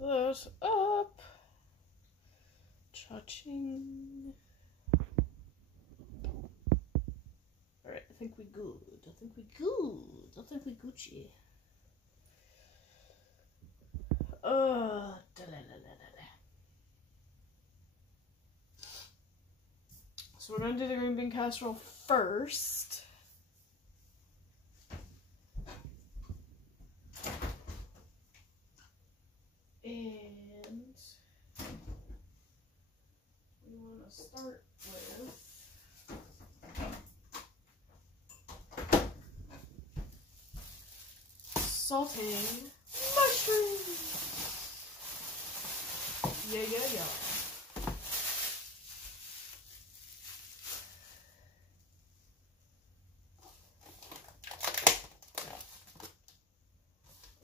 that up. Cha-ching. Alright, I think we good. I think we good. I think we Gucci. So we're gonna do the green bean casserole first. And we want to start with sauteing mushrooms. Yeah.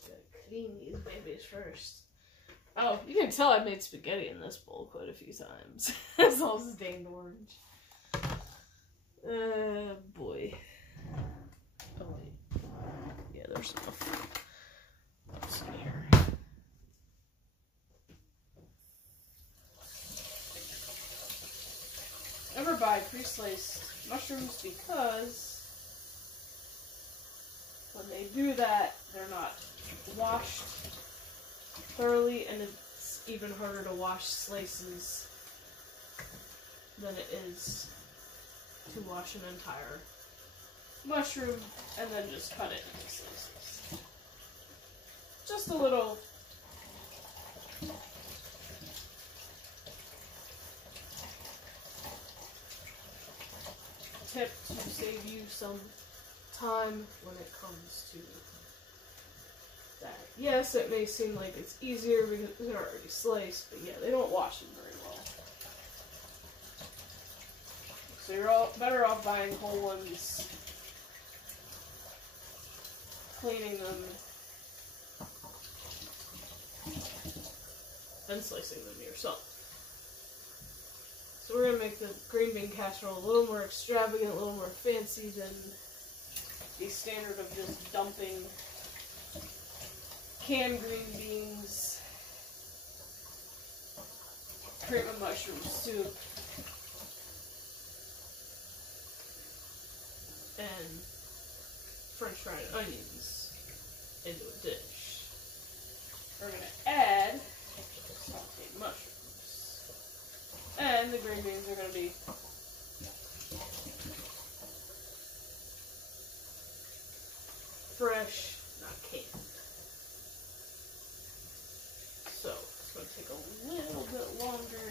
Gotta clean these babies first. Oh, you can tell I made spaghetti in this bowl quite a few times. It's all stained orange. Boy. Oh, wait. Yeah, there's enough. Let's see here. Never buy pre-sliced mushrooms because when they do that, they're not washed thoroughly, and it's even harder to wash slices than it is to wash an entire mushroom and then just cut it into slices. Just a little tip to save you some time when it comes to that. Yes, it may seem like it's easier because they're already sliced, but yeah, they don't wash them very well. So you're all better off buying whole ones, cleaning them, and slicing them yourself. So we're going to make the green bean casserole a little more extravagant, a little more fancy than the standard of just dumping canned green beans, cream of mushroom soup, and French fried onions into a dish. We're going to add sauteed mushrooms. And the green beans are going to be fresh, not canned. So, it's going to take a little bit longer.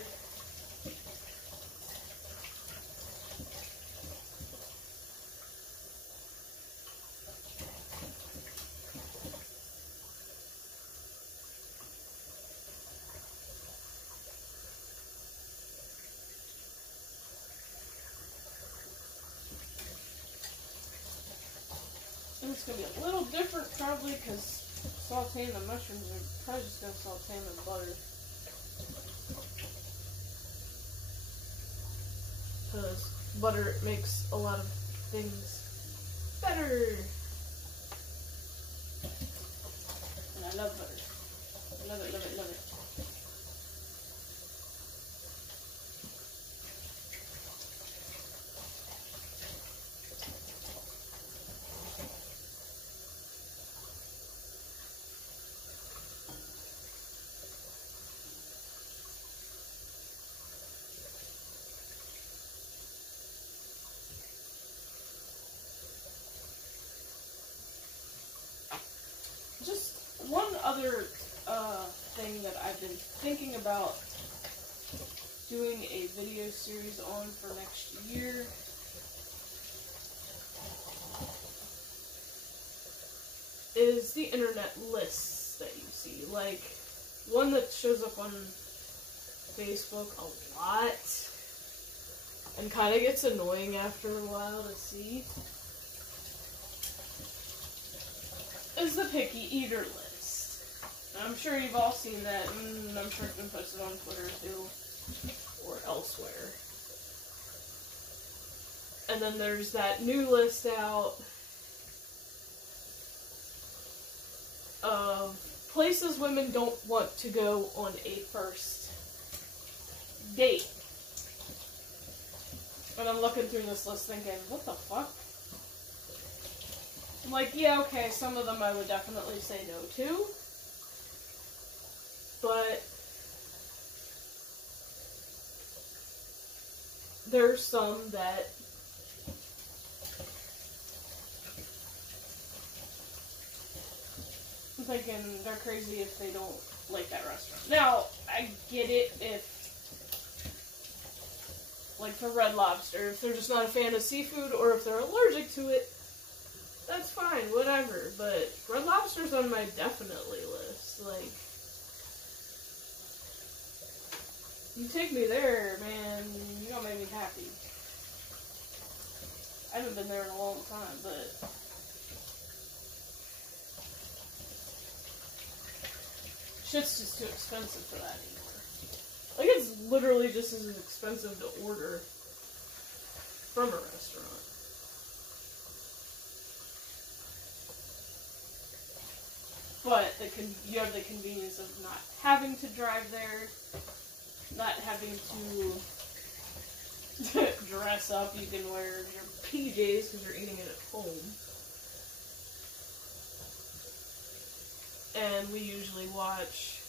And it's going to be a little different probably because sauteing the mushrooms are probably just going to saute them in butter. Because butter makes a lot of things better. And I love butter. Love it, love it, love it. Just one other thing that I've been thinking about doing a video series on for next year is the internet lists that you see. Like, one that shows up on Facebook a lot and kind of gets annoying after a while to see is the picky eater list. And I'm sure you've all seen that, and I'm sure it's been posted on Twitter too, or elsewhere. And then there's that new list out of places women don't want to go on a first date. And I'm looking through this list thinking, what the fuck? I'm like, yeah, okay, some of them I would definitely say no to. But there's some that I'm thinking they're crazy if they don't like that restaurant. Now, I get it if, like for Red Lobster, if they're just not a fan of seafood or if they're allergic to it, that's fine, whatever. But Red Lobster's on my definitely list. Like, you take me there, man, you're gonna make me happy. I haven't been there in a long time, but shit's just too expensive for that anymore. Like, it's literally just as expensive to order from a restaurant. But you have the convenience of not having to drive there, not having to dress up. You can wear your PJs because you're eating it at home. And we usually watch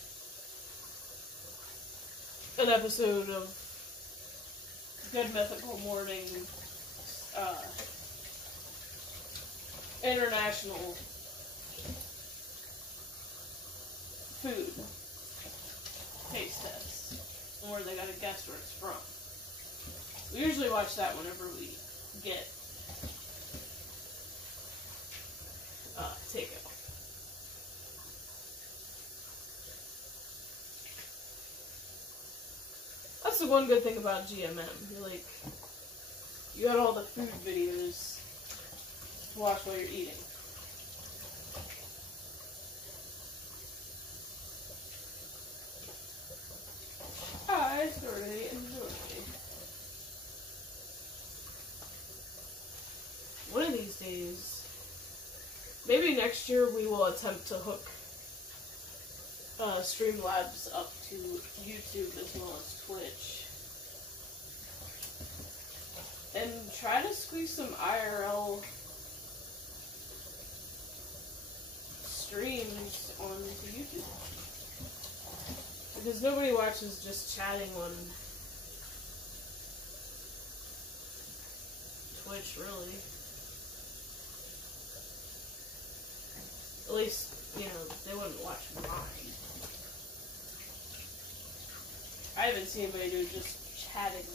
an episode of Good Mythical Morning, international food taste tests, where they gotta guess where it's from. We usually watch that whenever we get takeout. That's the one good thing about GMM. You got all the food videos to watch while you're eating. I thoroughly enjoy. One of these days, maybe next year, we will attempt to hook Streamlabs up to YouTube as well as Twitch. And try to squeeze some IRL streams onto YouTube. Because nobody watches just chatting on Twitch, really. At least, they wouldn't watch mine. I haven't seen anybody do just chatting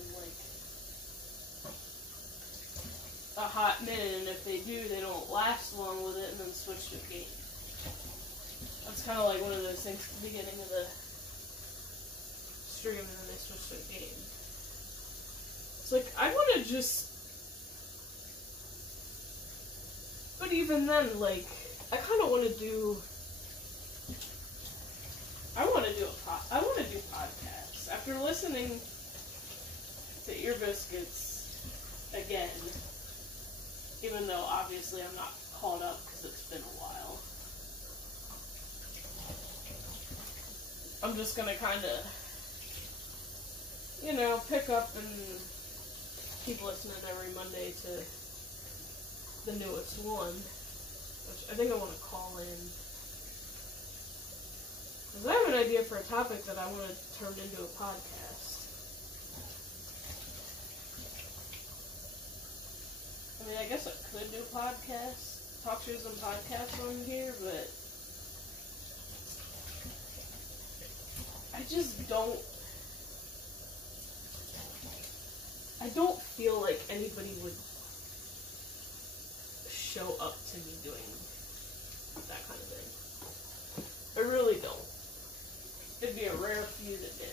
a hot minute, and if they do, they don't last long with it and then switch to a game. That's kind of like one of those things at the beginning of the stream, and then they switch to a game. It's like, I want to just... But even then, I kind of want to do... I want to do podcasts. After listening to Ear Biscuits again, even though obviously I'm not caught up because it's been a while, I'm just gonna kind of, pick up and keep listening every Monday to the newest one, which I think I want to call in. Because I have an idea for a topic that I want to turn into a podcast. I mean, I guess I could do podcasts, talk shows and podcasts on here, but I just don't feel like anybody would show up to me doing that kind of thing. I really don't. It'd be a rare few that did.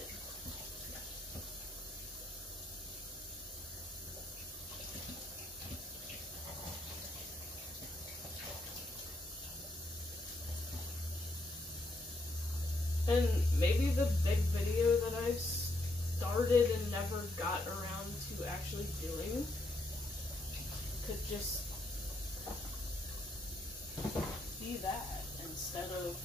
And maybe the big video that I started and never got around to actually doing could just be that instead of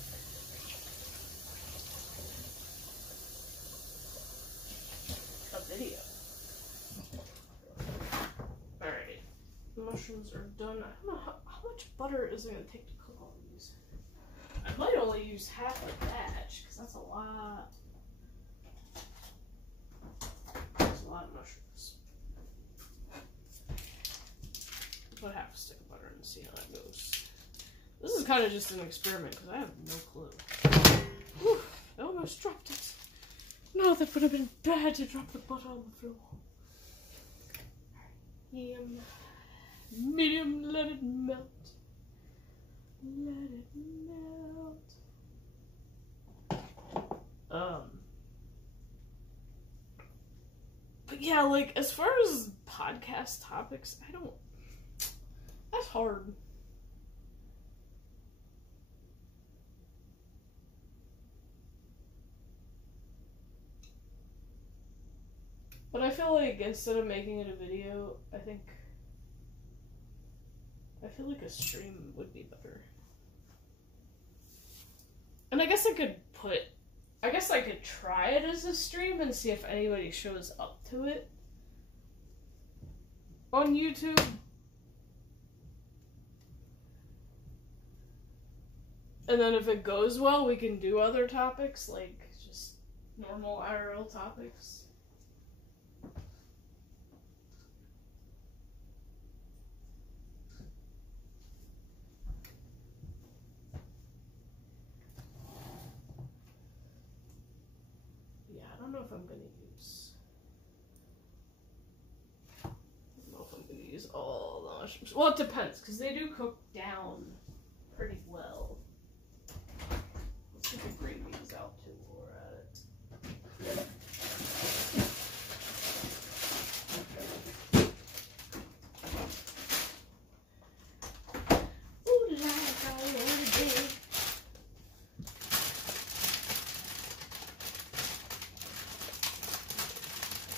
mushrooms are done. I don't know how much butter is it going to take to cook all these. I might only use half a batch, because that's a lot. That's a lot of mushrooms. Put half a stick of butter and see how that goes. This is kind of just an experiment, because I have no clue. Whew, I almost dropped it. No, that would have been bad to drop the butter on the floor. Medium, let it melt. Let it melt. But yeah, like, as far as podcast topics, that's hard. But I feel like instead of making it a video, I feel like a stream would be better. And I guess I could try it as a stream and see if anybody shows up to it on YouTube. And then if it goes well, we can do other topics, like just normal IRL topics. I don't know if I'm gonna use all the mushrooms. Well, it depends, because they do cook down pretty well. Let's get the green beans out too while we're at it. Ooh, like I wanna be.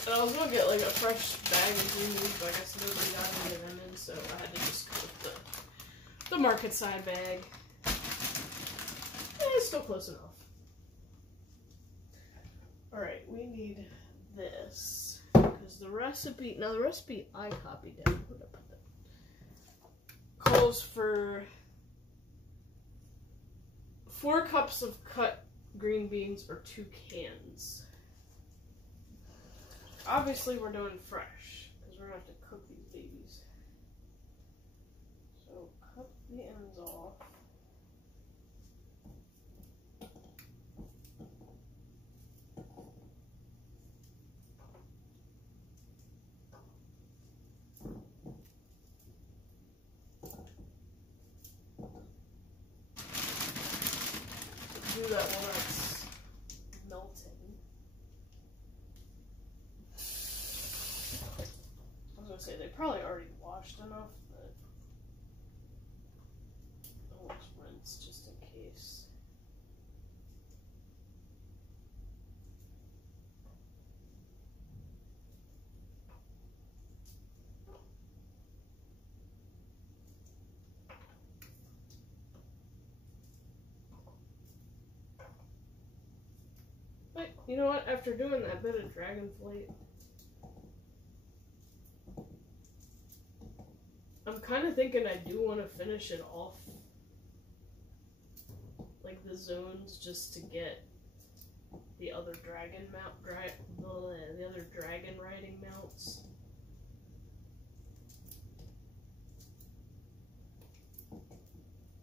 And I was gonna get like a fresh bag of green beans, but I guess nobody got any of them in, so I had to just go with the market side bag. It's still close enough. Alright, we need this. Because the recipe I copied down. Where'd I put that? Calls for 4 cups of cut green beans or 2 cans. Obviously, we're doing fresh, because we're going to have to cook these babies. So, cut the ends off. Do that while it's melting. I was gonna say they probably already washed enough, but I'll just rinse just in case. But you know what? After doing that bit of dragonflight, I'm kind of thinking I do want to finish it off, like the zones, just to get the other dragon the other dragon riding mounts.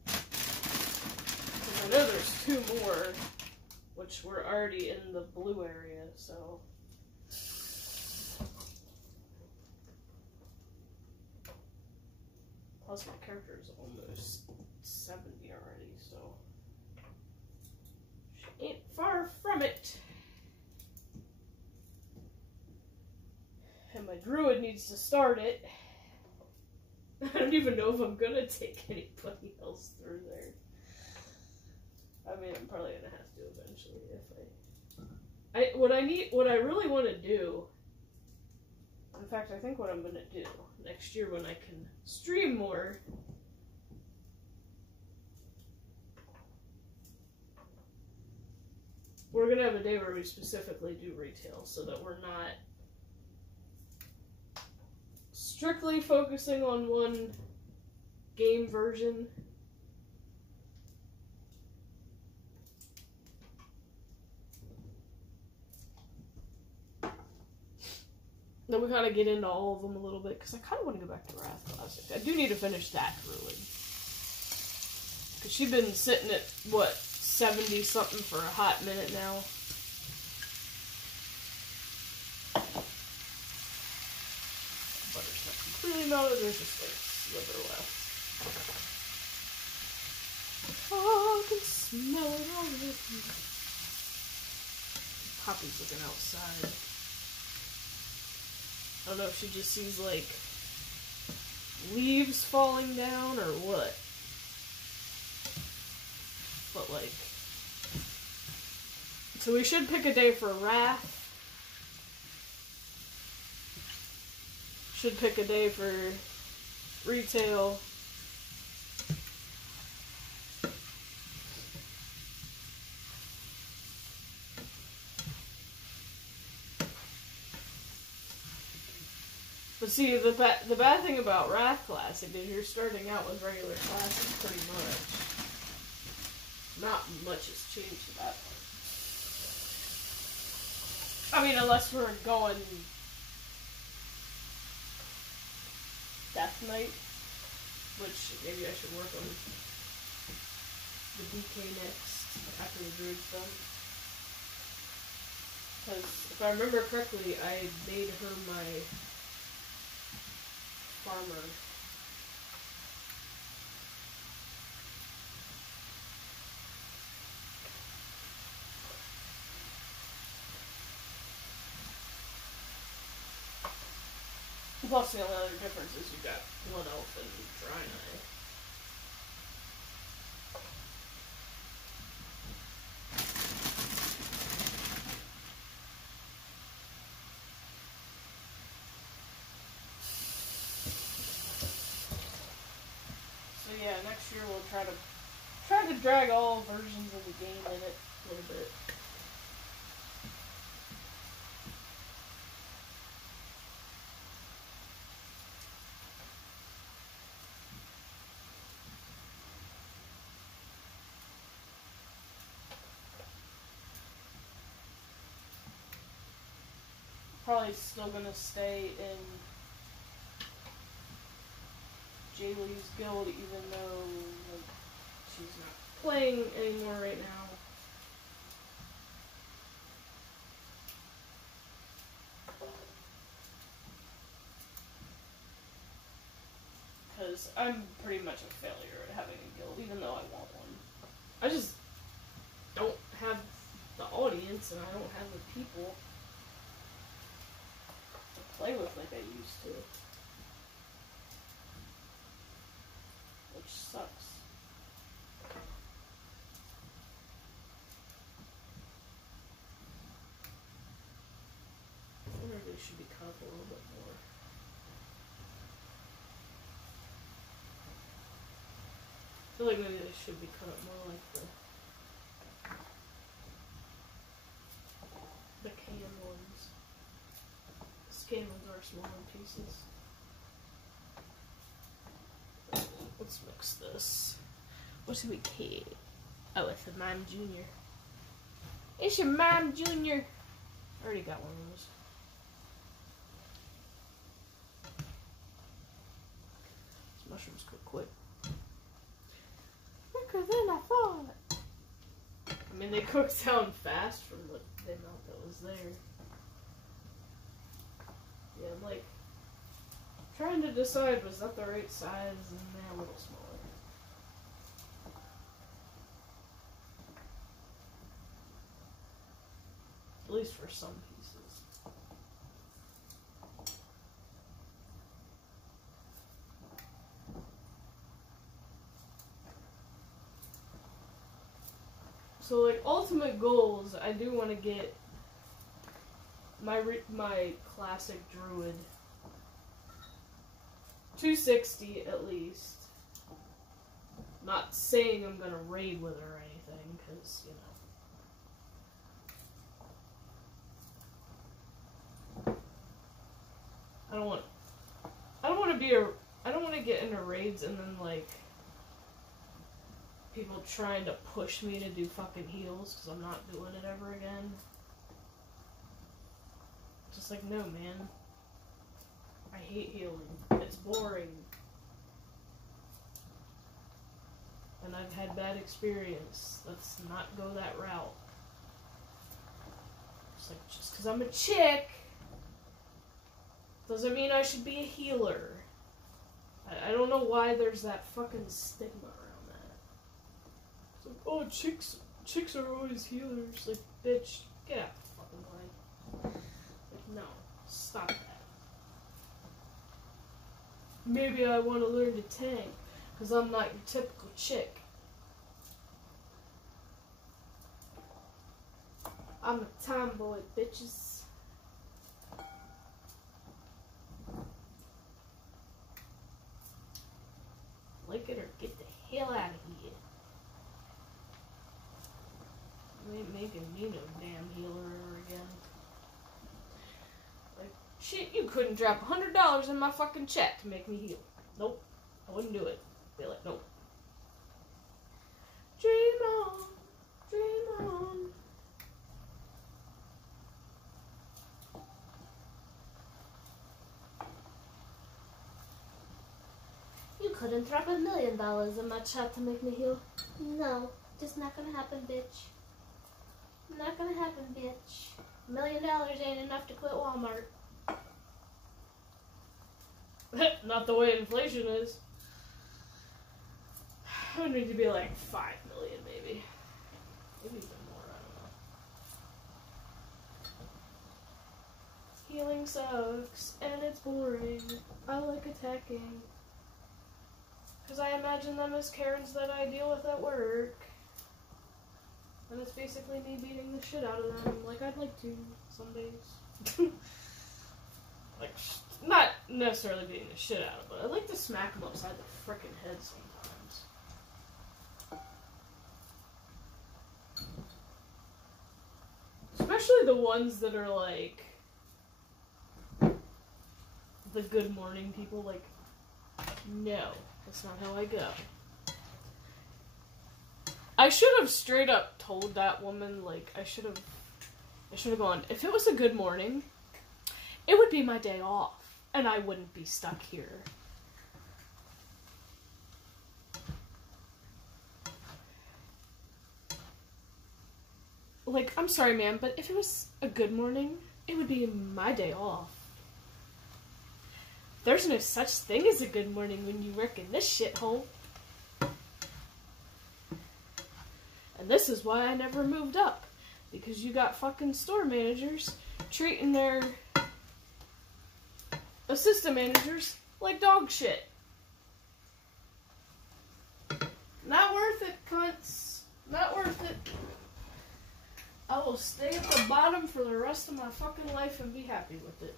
I know there's 2 more, which were already in the blue area, so. Plus my character is almost 70 already, so. She ain't far from it. And my druid needs to start it. I don't even know if I'm gonna take anybody else through there. I mean, I'm probably gonna have to eventually if what I really want to do. In fact, I think what I'm gonna do next year when I can stream more. We're gonna have a day where we specifically do retail, so that we're not strictly focusing on one game version. Then we kind of get into all of them a little bit, because I kind of want to go back to Wrath Classic. I do need to finish that druid. Because she's been sitting at, what, 70-something for a hot minute now. Butter's not completely melted, there's just like a sliver left. Oh, I can smell it already. Poppy's looking outside. I don't know if she just sees, like, leaves falling down or what. But, like... So we should pick a day for Wrath. Should pick a day for retail. But see, the bad thing about Wrath Classic is you're starting out with regular Classic pretty much. Not much has changed about that. I mean, unless we're going Death Knight, which maybe I should work on the DK next after the druid's done. Because if I remember correctly, I made her my farmer. Plus, the only other difference is you've got Blood Elf and Dry Eye. So yeah, next year we'll try to drag all versions of the game in it a little bit. Probably still gonna stay in Jaylee's guild, even though like she's not playing anymore right now. Because I'm pretty much a failure at having a guild, even though I want one. I just don't have the audience, and I don't have the people to play with like I used to. Which sucks. I wonder if they should be cut up a little bit more. I feel like maybe they should be cut up more like the can ones. The scan ones are smaller pieces. Let's mix this. What should we take? Oh, it's a Mime Junior. It's your Mime Junior. I already got one of those. These mushrooms cook quick. Quicker than I thought. I mean, they cooked down fast from the amount that was there. Yeah, I'm like trying to decide, was that the right size, and they're a little smaller. At least for some pieces. So, like, ultimate goals, I do want to get my classic druid 260 at least. Not saying I'm gonna raid with her or anything, because, you know. I don't want want to get into raids and then, like, people trying to push me to do fucking heals, because I'm not doing it ever again. Just like, no, man. I hate healing. It's boring. And I've had bad experience. Let's not go that route. It's like, just because I'm a chick doesn't mean I should be a healer. I don't know why there's that fucking stigma around that. It's like, oh, chicks are always healers. Like, bitch, get out the fucking way. Like, no, stop that. Maybe I want to learn to tank, because I'm not your typical chick. I'm a tomboy, bitches. Like it or get the hell out of here. You ain't making me no damn healer ever again. Like, shit, you couldn't drop $100 in my fucking check to make me heal. Nope. I wouldn't do it. Be like, nope. Dream on. Dream on. You couldn't drop $1 million in my chat to make me heal. No, just not gonna happen, bitch. Not gonna happen, bitch. $1 million ain't enough to quit Walmart. Not the way inflation is. I would need to be like 5 million, maybe. Maybe even more, I don't know. Healing sucks, and it's boring. I like attacking. Because I imagine them as Karens that I deal with at work. And it's basically me beating the shit out of them, like I'd like to, some days. Like, not necessarily beating the shit out of them, but I'd like to smack them upside the frickin' head sometimes. Especially the ones that are like the good morning people, like, no, that's not how I go. I should have straight up told that woman, like, I should have gone, if it was a good morning, it would be my day off, and I wouldn't be stuck here. Like, I'm sorry, ma'am, but if it was a good morning, it would be my day off. There's no such thing as a good morning when you work in this shithole. And this is why I never moved up. Because you got fucking store managers treating their assistant managers like dog shit. Not worth it, cunts. Not worth it. I will stay at the bottom for the rest of my fucking life and be happy with it.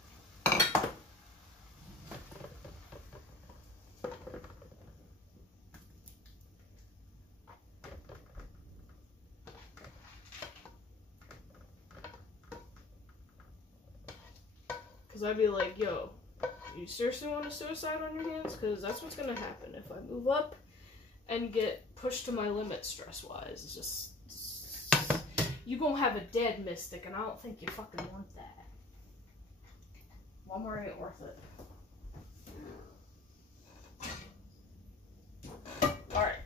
Because I'd be like, yo, you seriously want a suicide on your hands? Because that's what's going to happen if I move up and get pushed to my limit stress-wise. It's just, you gonna have a dead mystic, and I don't think you fucking want that. Walmart ain't worth it. Alright.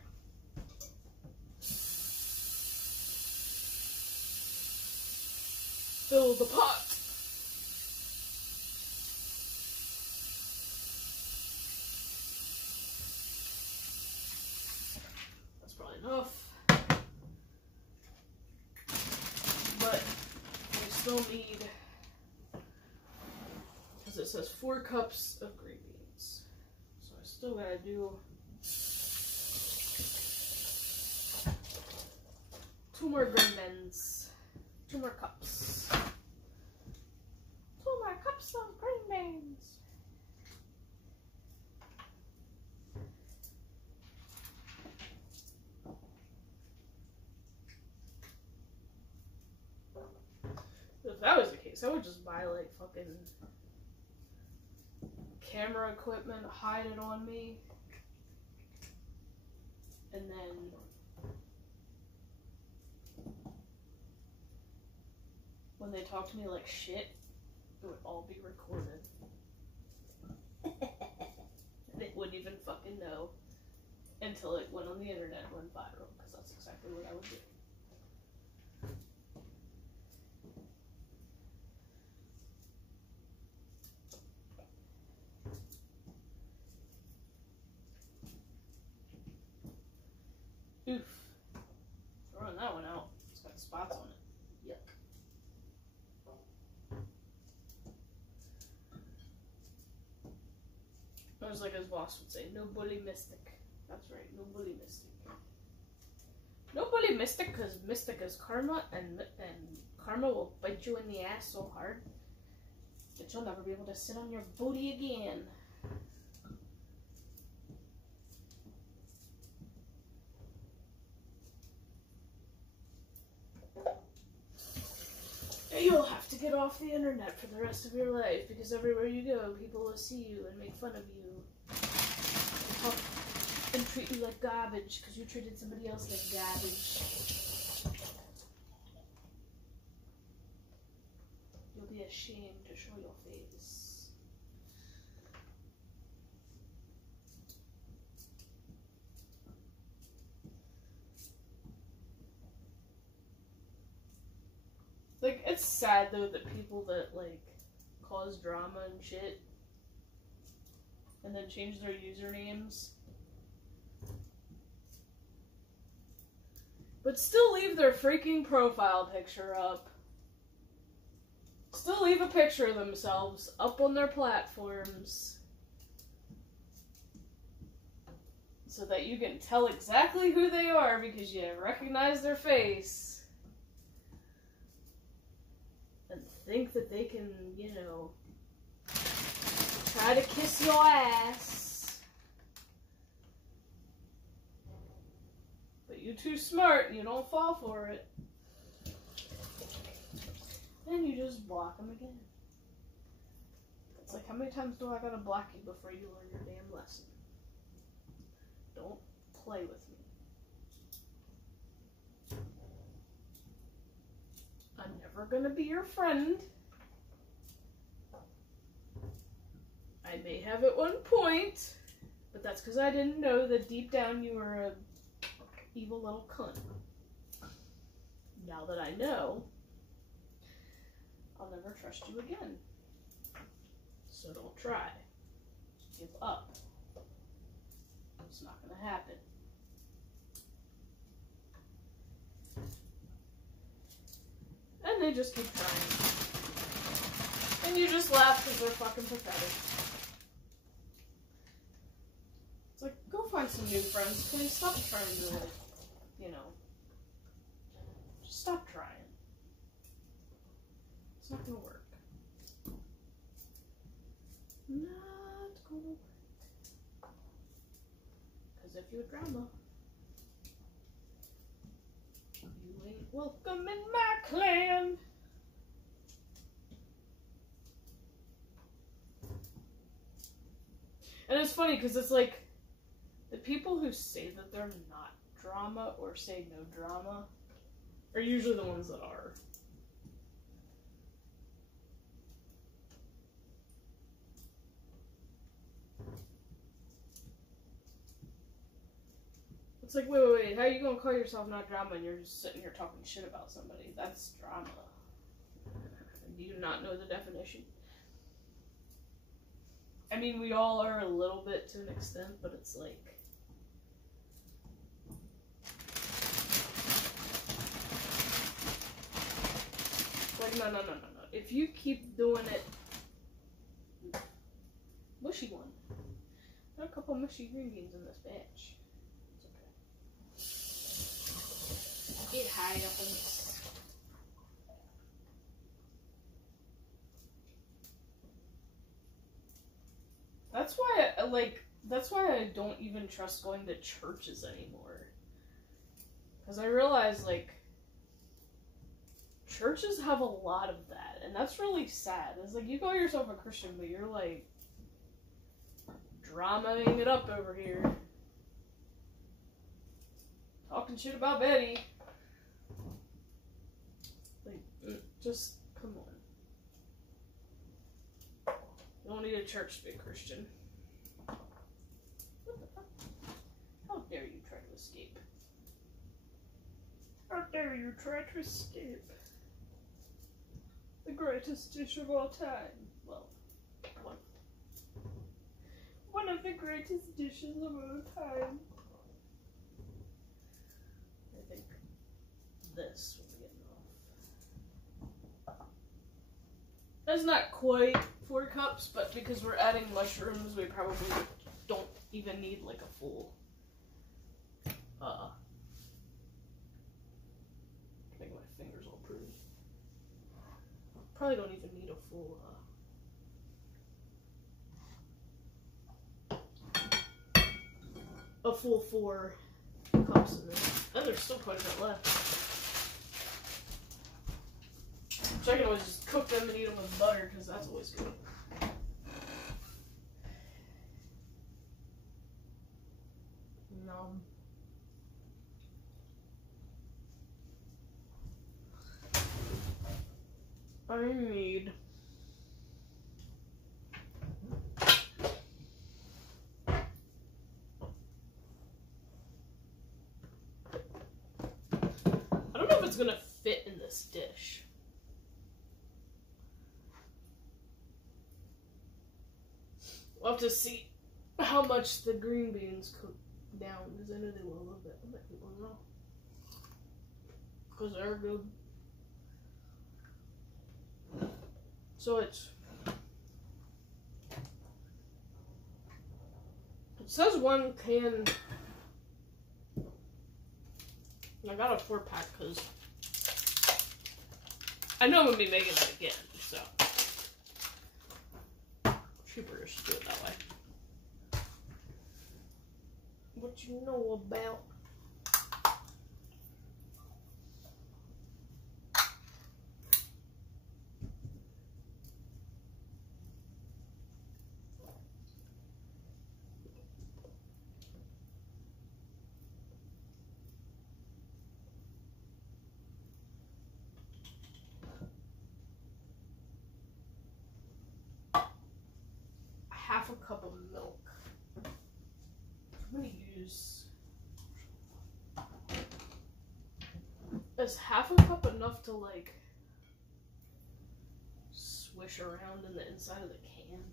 Fill the pot. That's probably enough. But I still need, because it says 4 cups of green beans. So I still gotta do 2 more green beans. 2 more cups. 2 more cups of green beans. If that was the case, I would just buy like fucking camera equipment, hide it on me, and then when they talk to me like shit, it would all be recorded. They wouldn't even fucking know until it went on the internet and went viral, because that's exactly what I would do. Oof. Throwing that one out. It's got spots on it. Yuck. It was like his boss would say, no bully mystic. That's right, no bully mystic. No bully mystic, because mystic is karma, and karma will bite you in the ass so hard that you'll never be able to sit on your booty again. You'll have to get off the internet for the rest of your life, because everywhere you go, people will see you and make fun of you. And treat you like garbage, because you treated somebody else like garbage. You'll be ashamed to show your face. Like, it's sad, though, that people that, like, cause drama and shit, and then change their usernames, but still leave their freaking profile picture up. Still leave a picture of themselves up on their platforms, so that you can tell exactly who they are because you recognize their face. And think that they can, you know, try to kiss your ass. But you're too smart and you don't fall for it. Then you just block them again. It's like, how many times do I gotta block you before you learn your damn lesson? Don't play with me. I'm never gonna be your friend. I may have at one point, but that's because I didn't know that deep down you were a evil little cunt. Now that I know, I'll never trust you again. So don't try. Give up. It's not gonna happen. And they just keep trying. And you just laugh because they're fucking pathetic. It's like, go find some new friends, please. Stop trying to, like, you know, just stop trying. It's not gonna work. Not gonna work. Because if you're drama, you ain't welcome in my clan. And it's funny because it's like the people who say that they're not drama or say no drama are usually the ones that are. It's like, wait, how are you gonna call yourself not drama and you're just sitting here talking shit about somebody? That's drama. Do you not know the definition? I mean, we all are a little bit to an extent, but it's like... no. If you keep doing it... Mushy one. There are a couple mushy green beans in this batch. Get high up in this. That's why I don't even trust going to churches anymore. Because I realize, like, churches have a lot of that, and that's really sad. It's like, you call yourself a Christian, but you're like, dramaing it up over here. Talking shit about Betty. Like, just, come on. You don't need a church to be a Christian. What the fuck? How dare you try to escape? How dare you try to escape? The greatest dish of all time. Well, one of the greatest dishes of all time. I think this will be enough. That's not quite 4 cups, but because we're adding mushrooms, we probably don't even need like a full make my fingers all pretty. Probably don't even need a full 4 cups of this. And there's still quite a bit left. So I can always just cook them and eat them with butter, because that's always good. Nom. I need it's gonna fit in this dish. We'll have to see how much the green beans cook down, because I know they will a little bit. I bet people know. Because they're good. So it says 1 can. I got a 4-pack because I know I'm going to be making it again, so cheaper just do it that way. What you know about? Half a cup of milk. I'm gonna use. Is half a cup enough to like swish around in the inside of the can?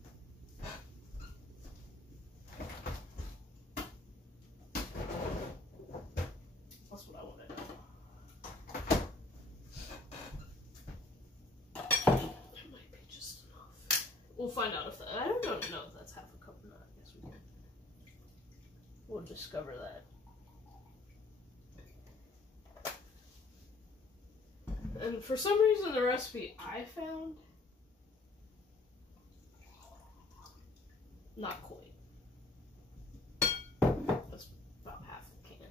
That's what I want to know. That might be just enough. We'll find out if that. I don't know if that's half a cup or not. I guess we can. We'll discover that. And for some reason, the recipe I found, not quite. That's about half a can.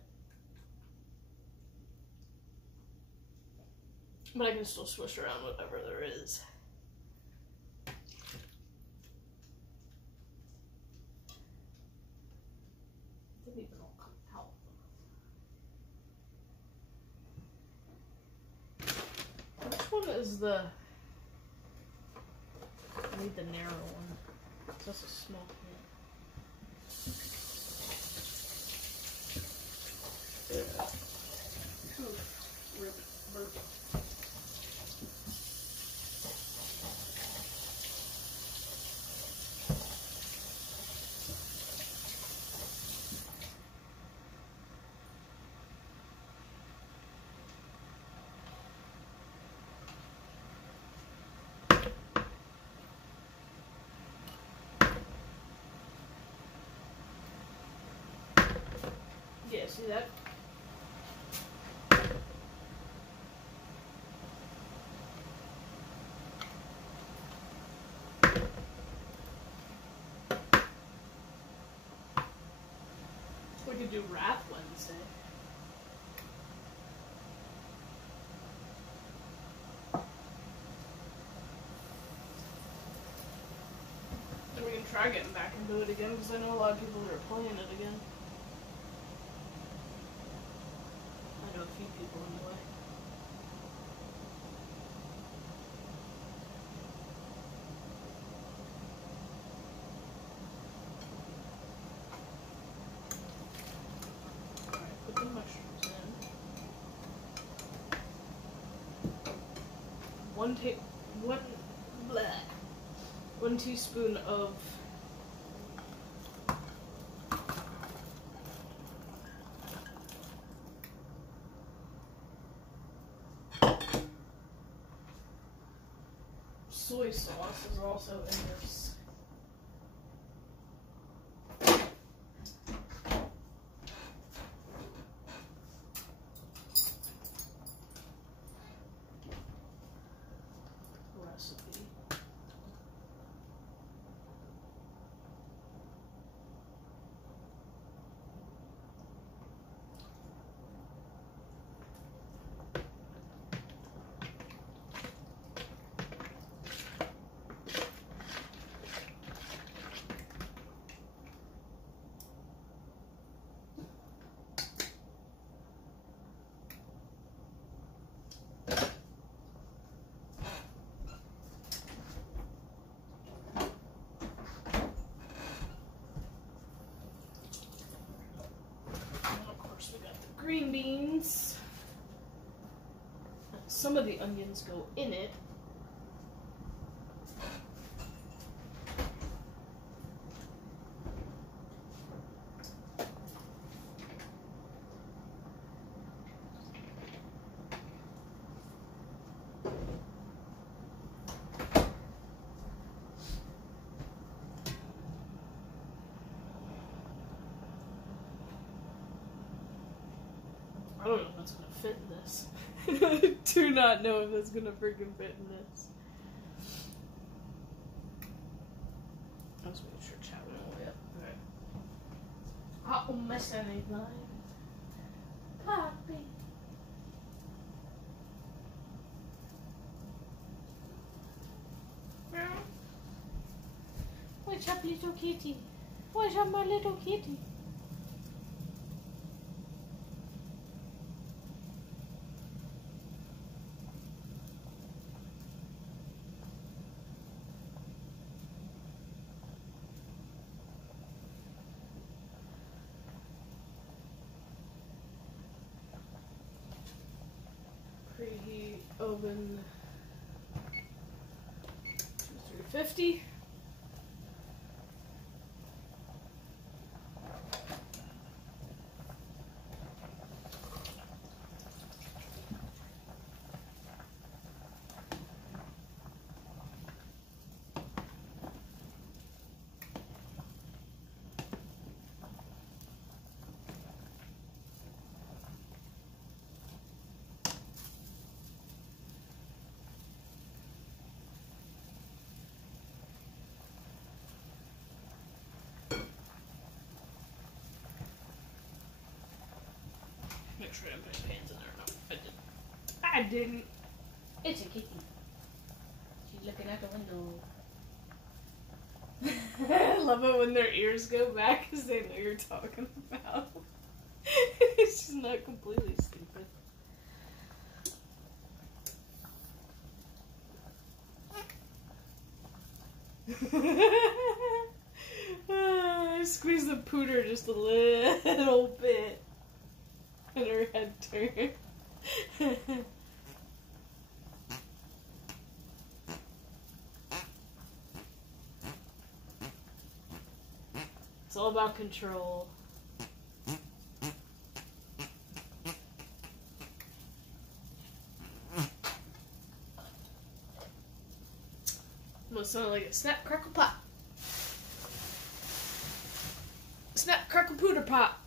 But I can still swish around whatever there is. Didn't even all come out. Which one is the? I need the narrow one. That's a small can. Rip, burp. Yeah, see that? We could do Wrath Wednesday. And we can try getting back into it again, because I know a lot of people that are playing it again. I know a few people anyway. Alright, put the mushrooms in. One teaspoon of soy sauce is also in this. Recipe. Green beans. Some of the onions go in it. I don't know if that's gonna fit in this. I do not know if that's gonna freaking fit in this. I was making sure chat went all the way up. Alright. I'll mess anything. Puppy. Where's up, little kitty? Where's up, my little kitty? Preheat oven to 350. Make sure I didn't put any pans in there. No, I didn't. It's a kitty. She's looking out the window. I love it when their ears go back because they know you're talking about. It's just not completely stupid. I squeeze the pooter just a little bit. And her head turned. It's all about control. Almost sounded like a snap, crackle, pop. Snap, crackle, pooter, pop.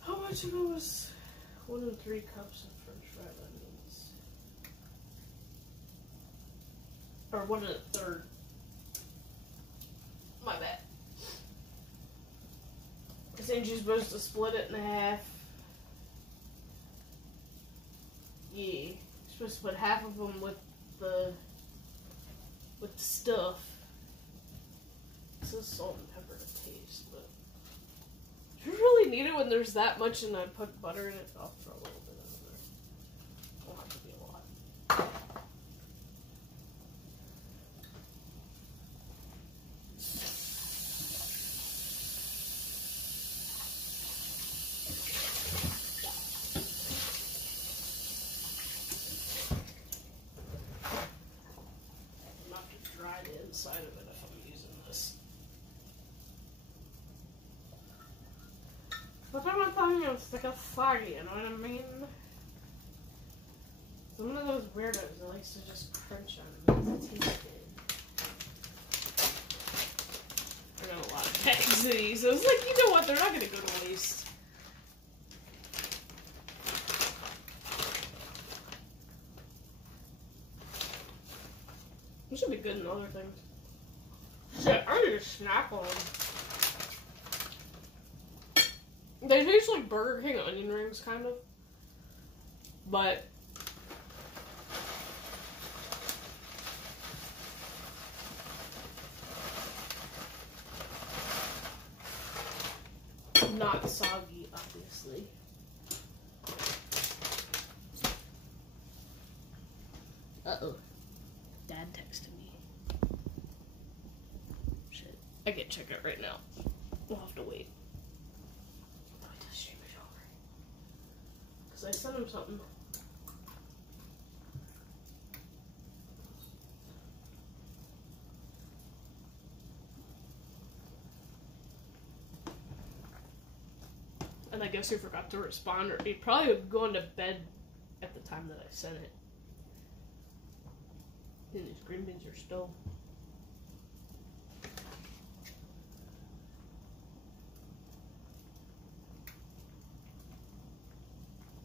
How much of it was 1 and 3 cups of French fried onions? Or 1 1/3. My bad. I think you're supposed to split it in half. Yeah. You're supposed to put half of them with the stuff. It says salt and pepper to taste, but do you really need it when there's that much and I put butter in it? I'll throw a little bit in there. Won't have to be a lot. Side of it if I'm using this. But I'm not talking about like a fire, you know what I mean? So I'm one of those weirdos that likes to just crunch on it because it tastes good. I got a lot of bags of these, so I was like, you know what, they're not gonna go to waste. This should be good in other things. Shit, I need a snack on them. They taste like Burger King onion rings, kind of. But not soggy, obviously. Uh-oh. Dad texted me. Shit. I can't check it right now. We'll have to wait. Oh, it does stream it over. Because I sent him something. And I guess he forgot to respond, or he probably was going to bed at the time that I sent it. And these green beans are still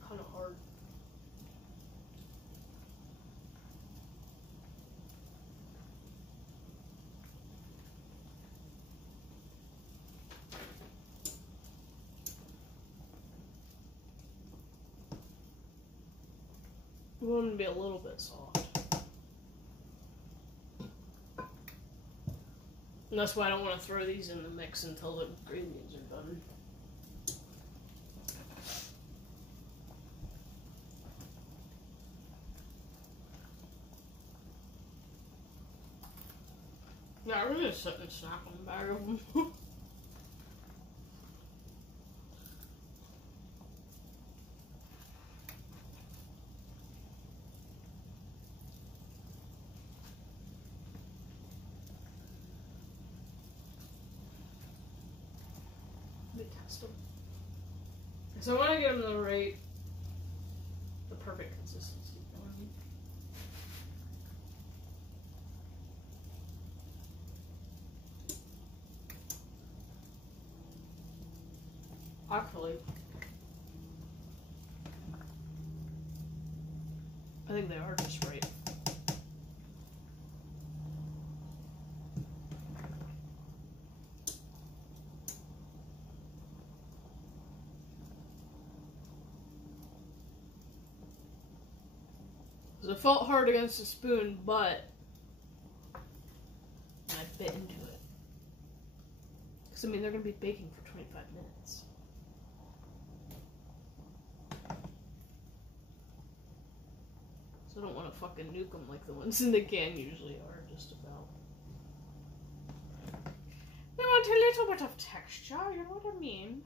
kind of hard. We want to be a little bit soft. And that's why I don't want to throw these in the mix until the green beans are done. Yeah, we're just sitting and snack on a bag of them. Test them. So I want to get them the perfect consistency. Actually, I think they are just right. It felt hard against the spoon, but I bit into it. Because, I mean, they're going to be baking for 25 minutes. So I don't want to fucking nuke them like the ones in the can usually are, just about. We want a little bit of texture, you know what I mean?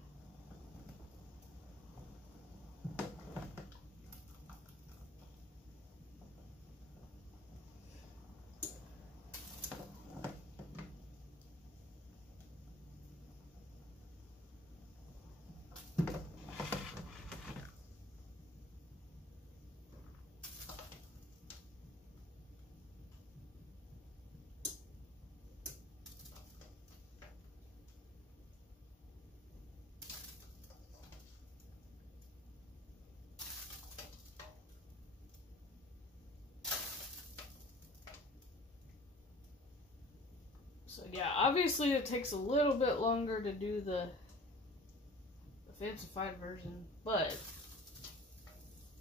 So yeah, obviously it takes a little bit longer to do the fancified version, but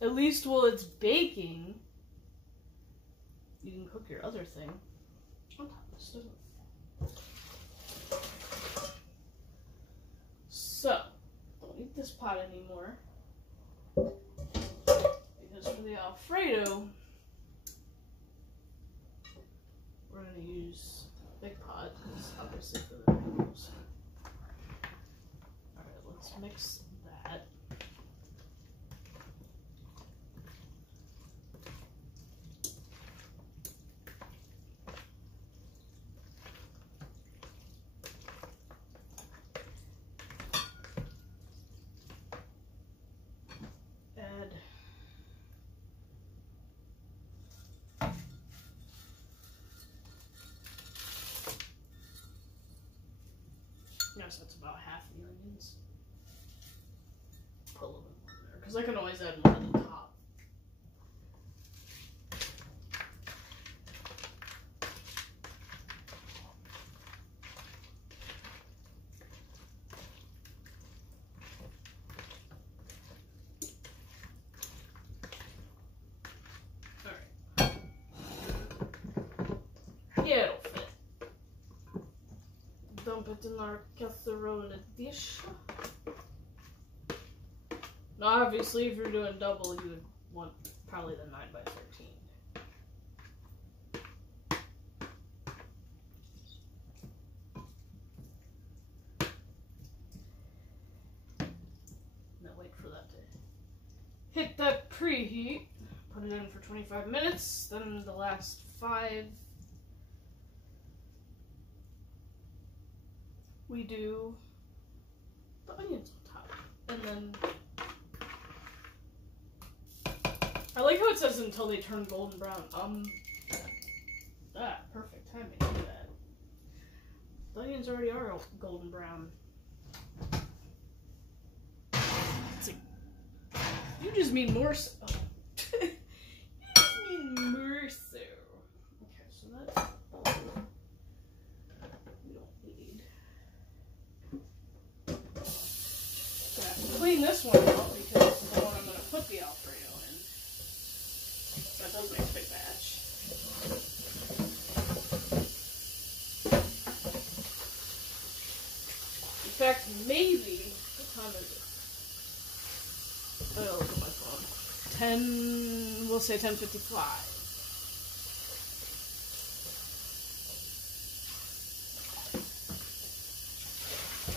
at least while it's baking, you can cook your other thing on top of the stove. So, don't need this pot anymore. Because for the Alfredo, we're going to use a big pot, because obviously for the noodles. Alright, let's mix that. Yes, that's about half the onions. Put a little bit more in there, because I can always add more at the top. Alright. Yeah, it'll fit. Dump it in our casserole dish. Now, obviously, if you're doing double, you would want probably the 9x13. Now, wait for that to hit that preheat. Put it in for 25 minutes. Then the last 5. We do the onions on top, and then I like how it says until they turn golden brown. Perfect timing. Look at that. The onions already are golden brown. You just mean more so. You just mean more so. Okay, so that's all we don't need. Clean this one out because it's the one I'm going to put the Alfredo in. That does make a big batch. In fact, maybe, what time is it? Oh, look at my phone. 10, we'll say 10:55.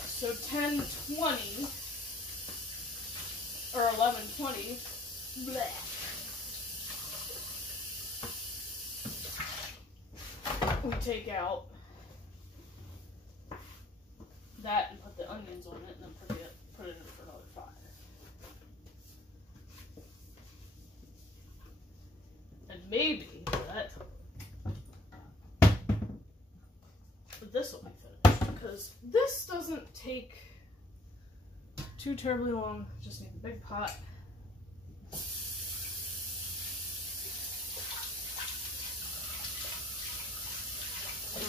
So 10:20. Or 11:20. Blech. We take out that and put the onions on it, and then put it in for another 5. And maybe that this will be finished, because this doesn't take too terribly long. Just need a big pot.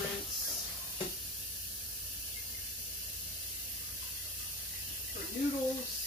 Rinse. For noodles.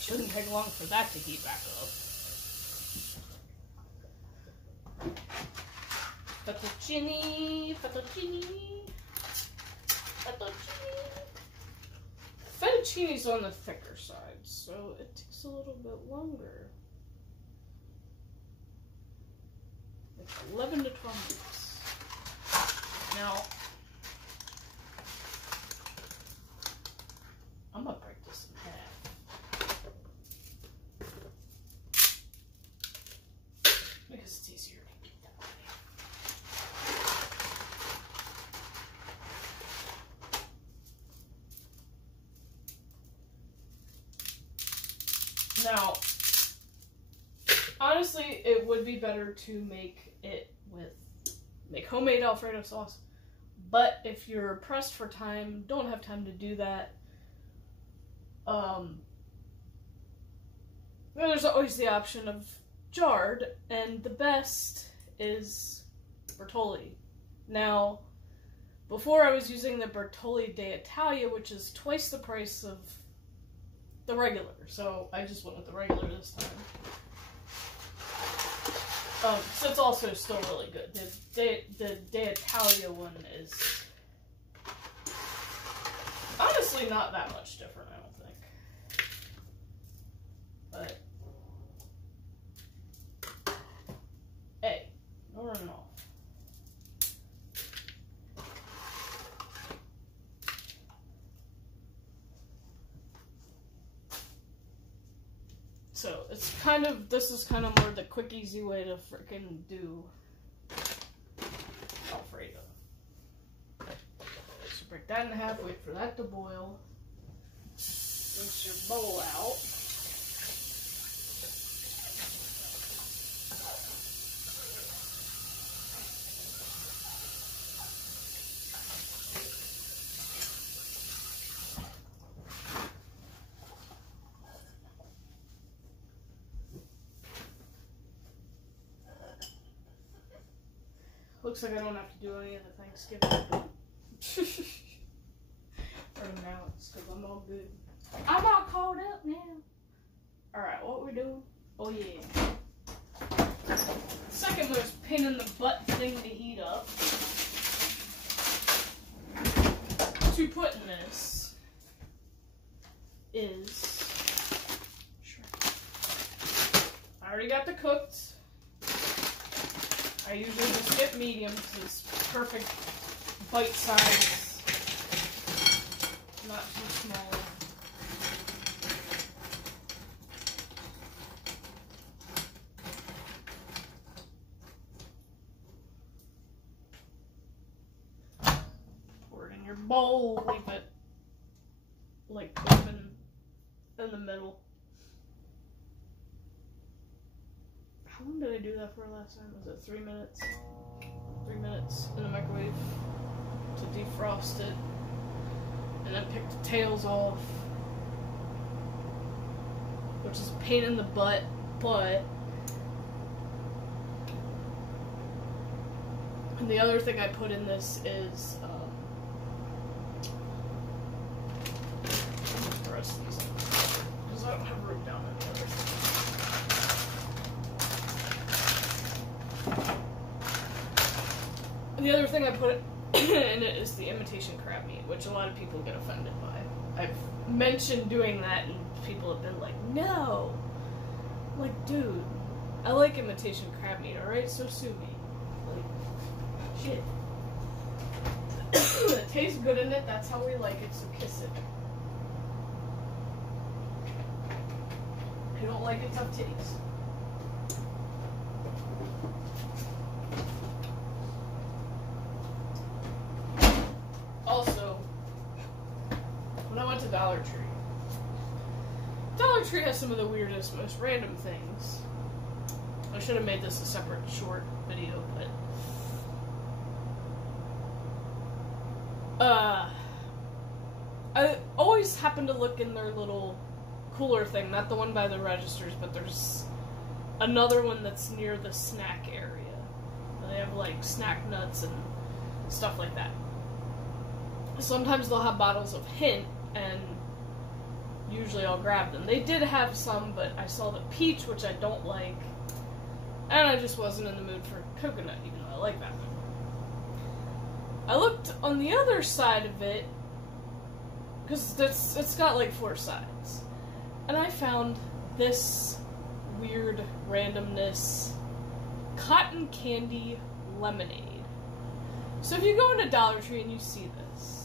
Shouldn't take long for that to heat back up. Fettuccine, fettuccine, fettuccine. Fettuccine's on the thicker side, so it takes a little bit longer. It's 11 to 12 minutes. Now, I'm gonna break this in half. Because it's easier to eat that way. Now, honestly, it would be better to make homemade Alfredo sauce. But if you're pressed for time, don't have time to do that, there's always the option of jarred, and the best is Bertolli. Now, before I was using the Bertolli d'Italia, which is twice the price of the regular, so I just went with the regular this time. So it's also still really good. The d'Italia one is honestly not that much different, I don't think. But hey, no running off. So this is kind of more the quick, easy way to frickin' do Alfredo. So break that in half, wait for that to boil. Rinse your bowl out. Looks like I don't have to do any of the Thanksgiving. For now, it's because I'm all good. I'm all caught up now. Alright, what we're doing? Oh yeah. Second most pain in the butt thing to heat up. To put in this is I already got the cooked. I usually just get medium because it's perfect bite size, not too small. Pour it in your bowl, leave it like open in the middle. How long did I do that for last time? Was it 3 minutes? 3 minutes in the microwave to defrost it. And then pick the tails off. Which is a pain in the butt, but... And the other thing I put in this is... the rest of these things. Because I don't have room down in the other thing. The other thing I put in it is the imitation crab meat, which a lot of people get offended by. I've mentioned doing that, and people have been like, no! I'm like, dude, I like imitation crab meat, alright? So sue me. Like, shit. It tastes good in it, that's how we like it, so kiss it. If you don't like it, tough titties. Also, when I went to Dollar Tree has some of the weirdest, most random things. I should have made this a separate short video, but I always happen to look in their little cooler thing, not the one by the registers, but there's another one that's near the snack area. They have like snack nuts and stuff like that. Sometimes they'll have bottles of Hint, and usually I'll grab them. They did have some, but I saw the peach, which I don't like, and I just wasn't in the mood for coconut, even though I like that one. I looked on the other side of it, because it's got like 4 sides, and I found this weird randomness cotton candy lemonade. So if you go into Dollar Tree and you see this,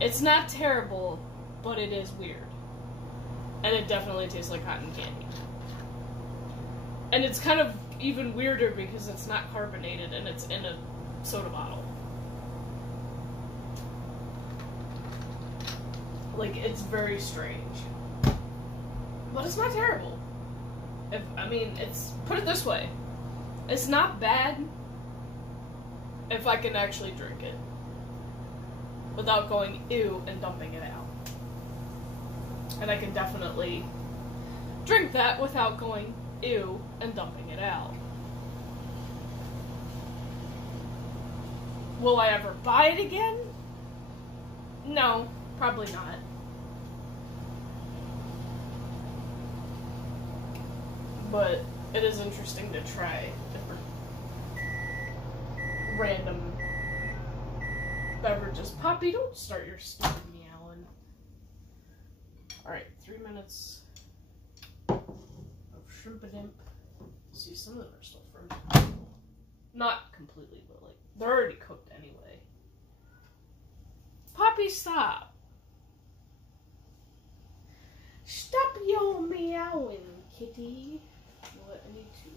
it's not terrible, but it is weird. And it definitely tastes like cotton candy. And it's kind of even weirder because it's not carbonated and it's in a soda bottle. Like, it's very strange. But it's not terrible. I mean, it's, put it this way. It's not bad if I can actually drink it without going ew and dumping it out. And I can definitely drink that without going ew and dumping it out. Will I ever buy it again? No, probably not. But it is interesting to try different random beverages. Poppy, don't start your stupid meowing. Alright, 3 minutes of shrimp-a-dimp. See, some of them are still frozen. Not completely, but like, they're already cooked anyway. Poppy, stop! Stop your meowing, kitty. You know what, I need to,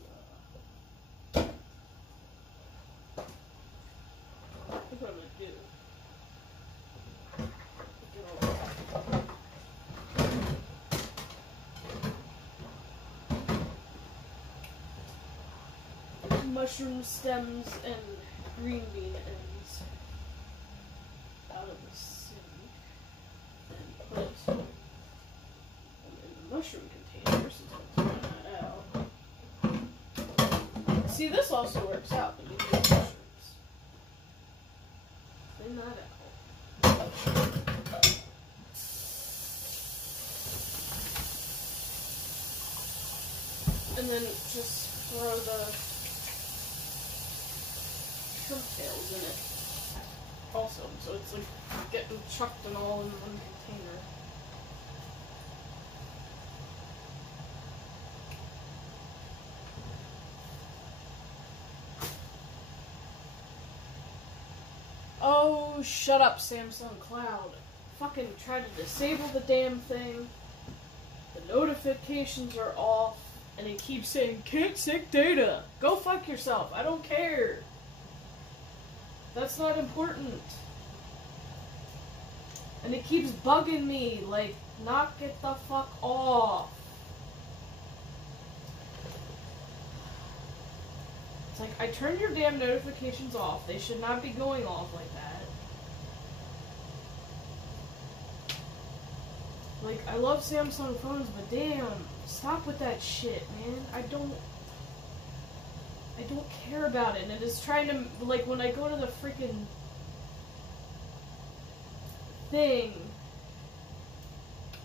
I think what I'm gonna do. Get all mushroom stems and green bean ends out of the sink and put them in the mushroom container since I'm throwing that out. See, this also works out when you do mushrooms. Clean that out. And then just throw the shrimp tails in it also, so it's like getting chucked and all in one container. Oh, shut up, Samsung Cloud. Fucking try to disable the damn thing. The notifications are off, and it keeps saying, can't sync data. Go fuck yourself. I don't care. That's not important. And it keeps bugging me, like, knock it the fuck off. It's like, I turned your damn notifications off. They should not be going off like that. Like, I love Samsung phones, but damn, stop with that shit, man. I don't care about it, and it is trying to, like, when I go to the freaking thing,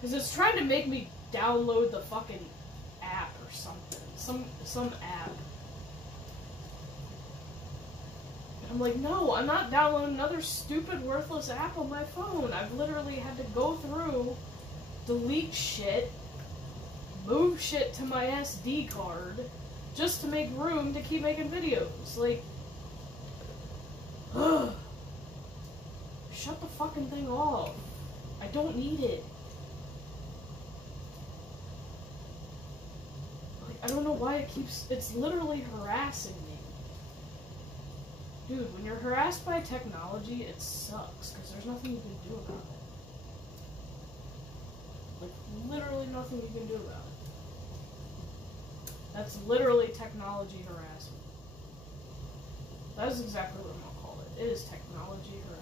because it's trying to make me download the fucking app or something, some app. I'm like, no, I'm not downloading another stupid, worthless app on my phone. I've literally had to go through, delete shit, move shit to my SD card, just to make room to keep making videos. Like, ugh. Shut the fucking thing off. I don't need it. Like, I don't know why it keeps, it's literally harassing me. Dude, when you're harassed by technology, it sucks, because there's nothing you can do about it. Like, literally nothing you can do about it. That's literally technology harassment. That is exactly what I'm gonna call it. It is technology harassment.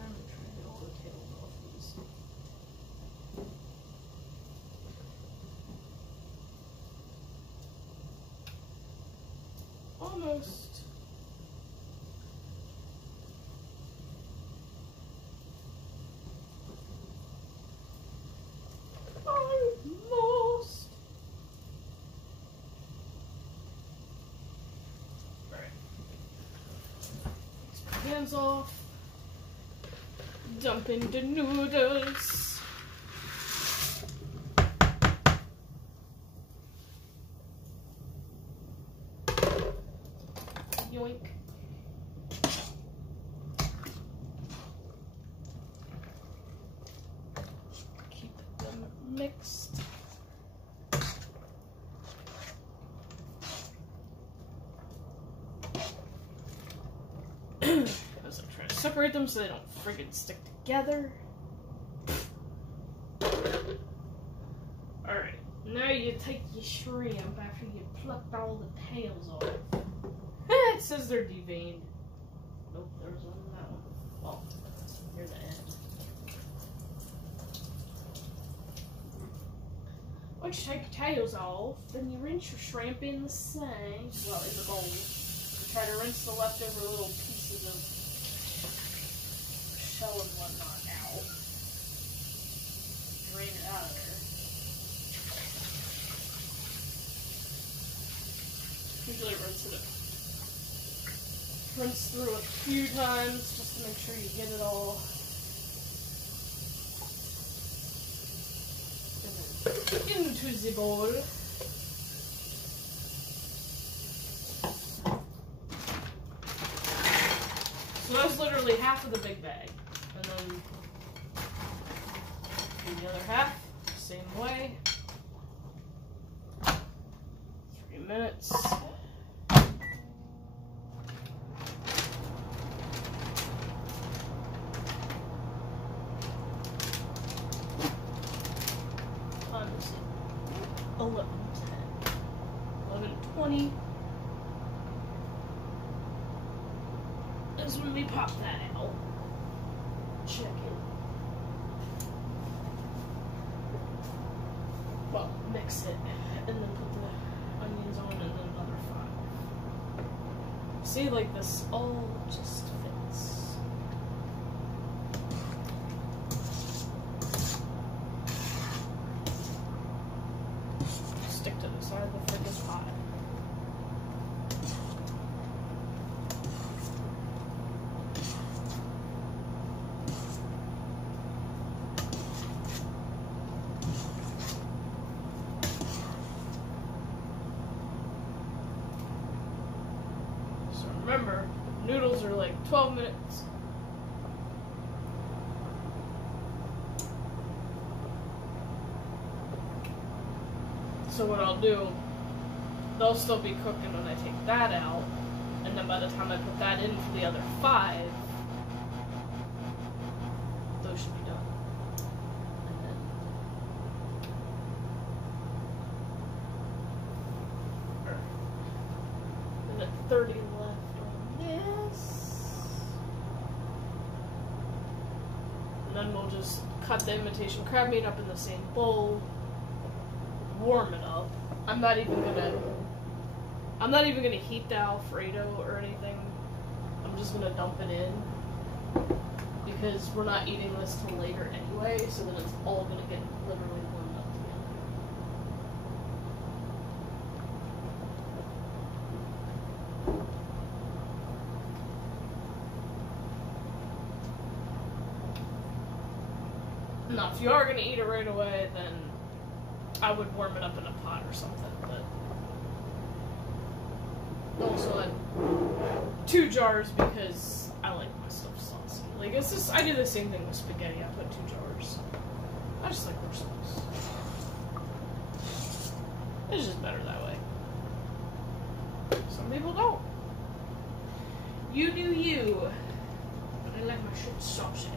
I'm trying to get all the tails off these. Almost. Almost. Alright. Let's put hands off. Dump into noodles. Yoink. separate them so they don't friggin' stick together. Alright, now you take your shrimp after you plucked all the tails off. It says they're deveined. Nope, there's one in that one. Well, here's the end. Once you take your tails off, then you rinse your shrimp in the sink, well, in the bowl. You try to rinse the leftover little pieces of shell and whatnot out. Drain it out of there. Usually rinse through a few times just to make sure you get it all. Into the bowl. So that's literally half of the big bag. And then do the other half, same way. 3 minutes. Let's see. 11, 10, 11, 20. Is when we pop that out. Check it. Well, mix it, and then put the onions on, and then another 5. See, like this all just fits. Stick to the side of the freaking pot. So remember, noodles are like 12 minutes. So what I'll do, they'll still be cooking when I take that out, and then by the time I put that in for the other 5, those should be done. And then 30 left on this. And then we'll just cut the imitation crab meat up in the same bowl. Warm it up. I'm not even gonna heat the Alfredo or anything. I'm just gonna dump it in because we're not eating this till later anyway, so then it's all gonna get literally warmed up together. Now, if you are gonna eat it right away, then I would warm it up in a pot or something, but also add 2 jars because I like my stuff saucy. Like, it's just, I do the same thing with spaghetti. I put 2 jars. I just like more sauce. It's just better that way. Some people don't. You do you. But I like my shit saucy.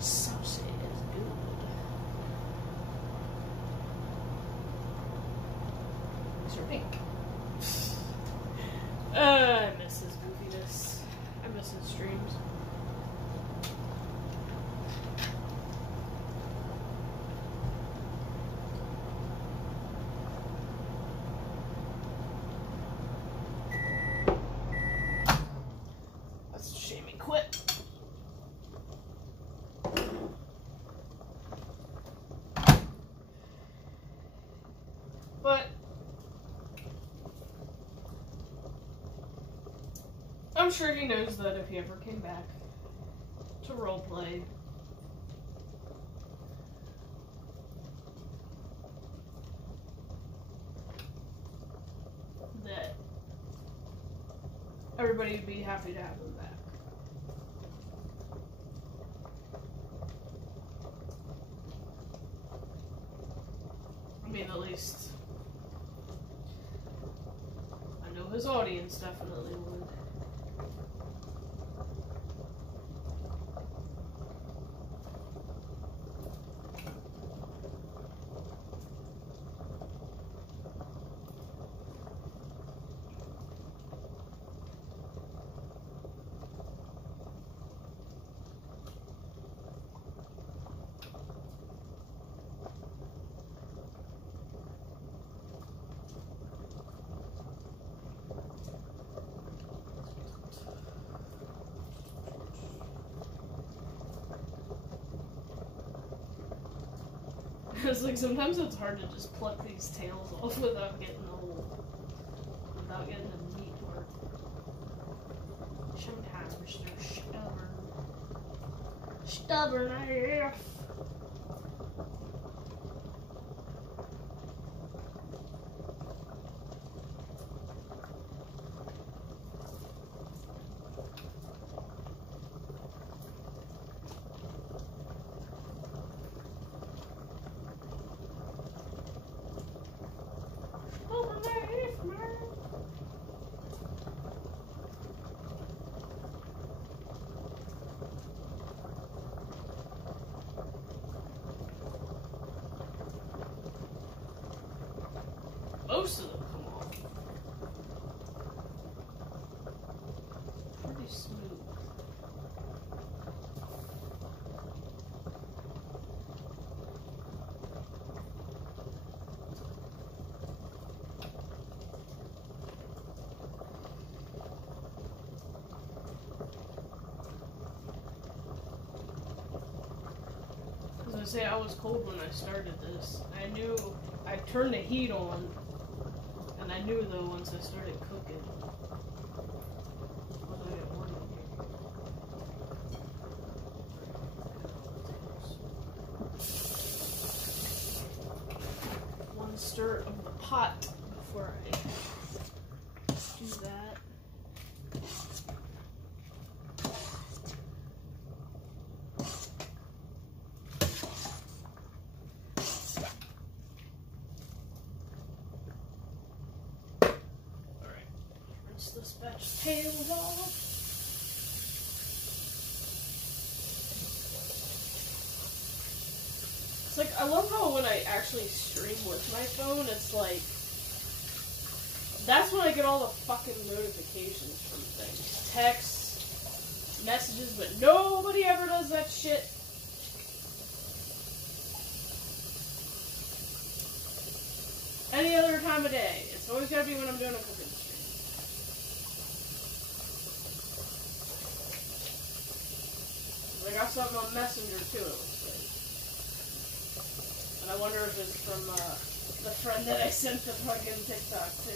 Saucy is good. Pink. I miss his goofiness. I miss his streams. That's a shame he quit. But I'm sure he knows that if he ever came back to roleplay, that everybody would be happy to have him back. I mean, at least I know his audience definitely would. Because like sometimes it's hard to just pluck these tails off without getting the meat part. Sometimes they're stubborn. Stubborn AF. Most of them come off pretty smooth. As I say, I was cold when I started this. I knew I turned the heat on. And I knew though once I started cooking. One stir of the pot before I do that. This batch tails off. It's like, I love how when I actually stream with my phone, it's like, that's when I get all the fucking notifications from things. Texts, messages, but nobody ever does that shit. Any other time of day. It's always gotta be when I'm doing a cooking stream. I got something on Messenger too, it looks like. And I wonder if it's from the friend that I sent the fucking TikTok to.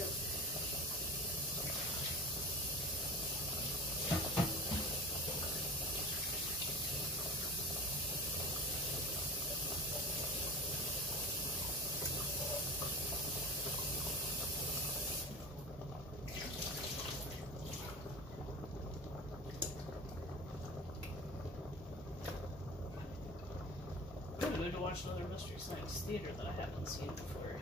To watch another Mystery Science Theater that I haven't seen before.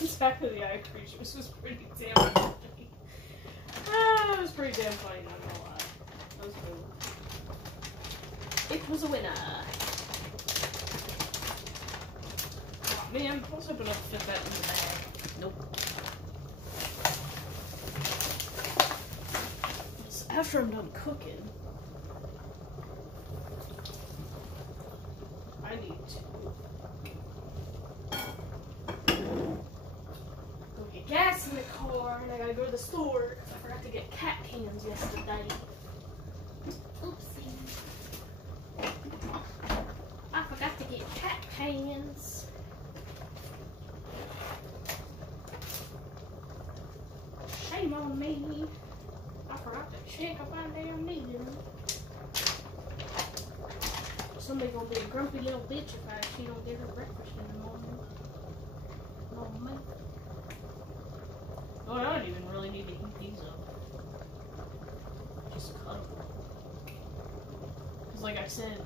Attack of the Eye Creatures was pretty damn funny. It was pretty damn funny, not gonna lie. That was good. It was a winner. Oh, man, I was hoping to fit that in the bag. Nope. After I'm done cooking, I need to go get gas in the car, and I gotta go to the store because I forgot to get cat cans yesterday. Oopsie. I forgot to get cat cans. Shame on me. I forgot to check if I damn needed them. Somebody gonna be a grumpy little bitch if she don't get her breakfast in the morning. Oh, I don't even really need to heat these up. Just cut them. Because like I said,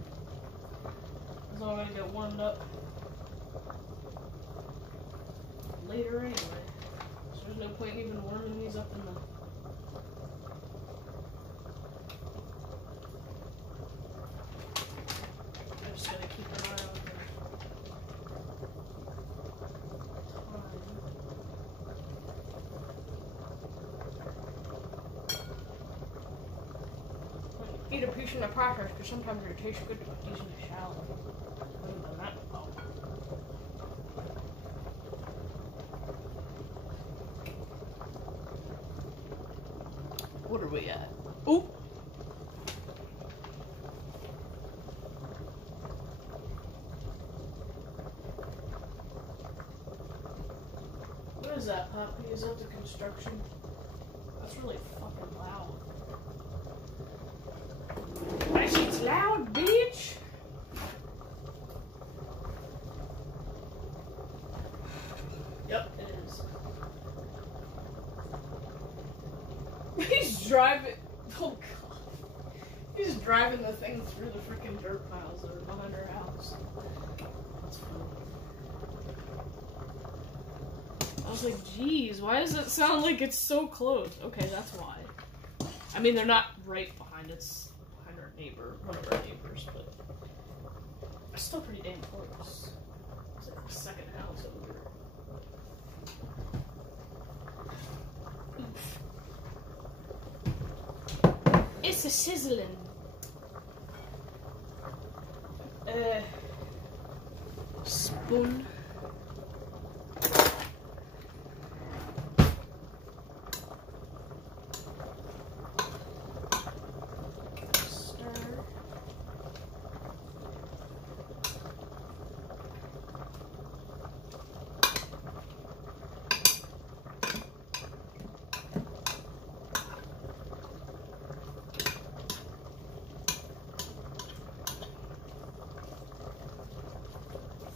it's all gonna get warmed up later anyway. So there's no point in even warming these up in the... Eat a piece in the process because sometimes it tastes good to put these in the shower. Other than that, oh. What are we at? Oh, What is that, Poppy? Is that the construction? That's really fucking loud. That shit's loud, bitch! Yep, it is. He's driving. Oh god. He's driving the thing through the freaking dirt piles that are behind our house. That's funny. I was like, geez, why does it sound like it's so close? Okay, that's why. I mean, they're not right behind us, behind our neighbor, one of our neighbors, but it's still pretty damn close. It's like the second house over. It's a sizzling. Spoon.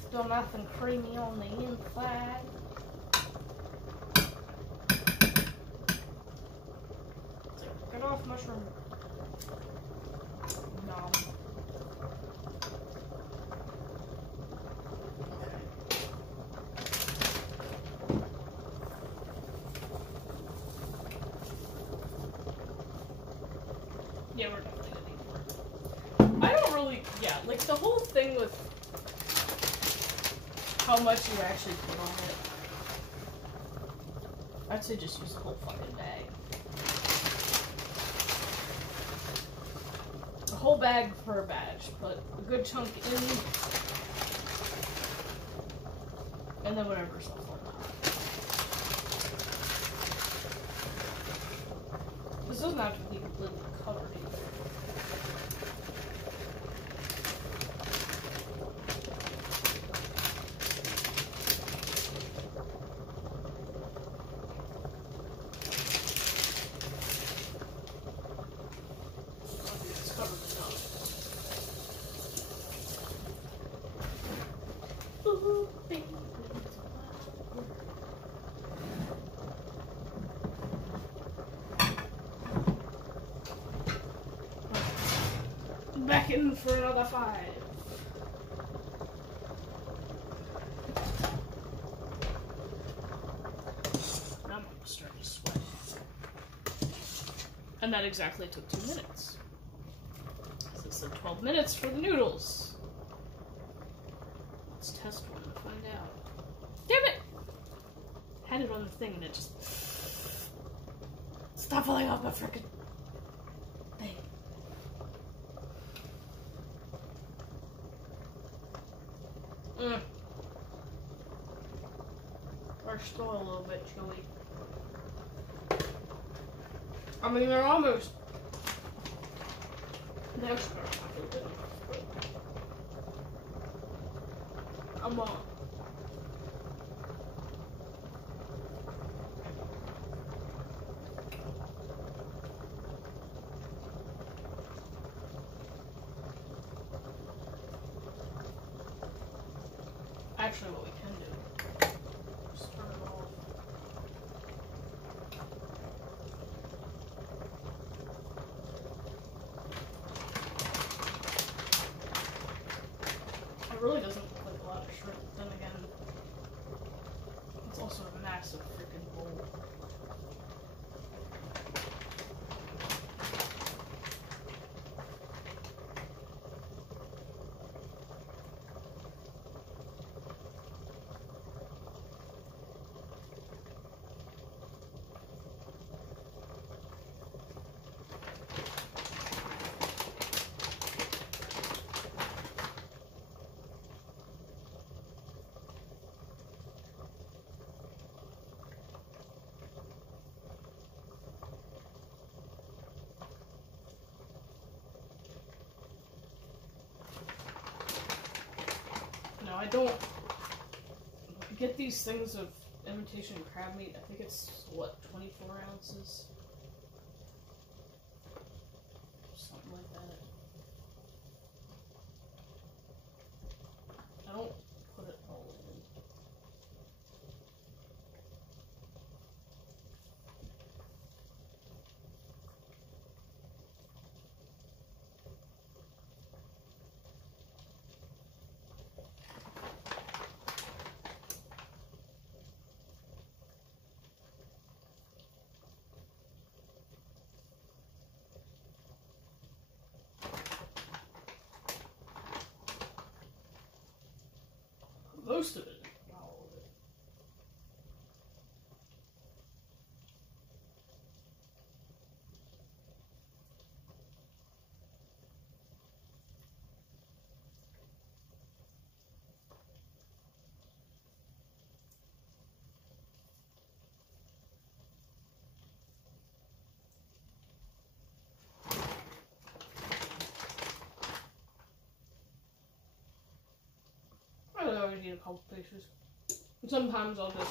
Still nothing creamy on the inside. Get off, mushroom. Nom. Yeah, we're definitely gonna need more. I don't really, yeah, like the whole thing with how much you actually put on it. I'd say just use the whole fucking bag. A whole bag per batch, put a good chunk in, and then whatever's left on top. This doesn't have to be completely covered either. Back in for another 5. Now I'm starting to sweat. And that exactly took 2 minutes. So it said 12 minutes for the noodles. Let's test one and find out. Damn it! Had it on the thing and it just... Stop falling off my frickin' thing. Or still a little bit chilly. I mean, they're almost... They're starting to feel good enough, but... I'm on. Actually, what we can do, just turn it off. It really doesn't look like a lot of shrimp, then again, it's also a massive freaking bowl. I don't get these things of imitation crab meat. I think it's, what, 24 ounces? Something like that. I don't put it all in. Most of it, not all of it. I don't always need a couple pieces. And sometimes I'll just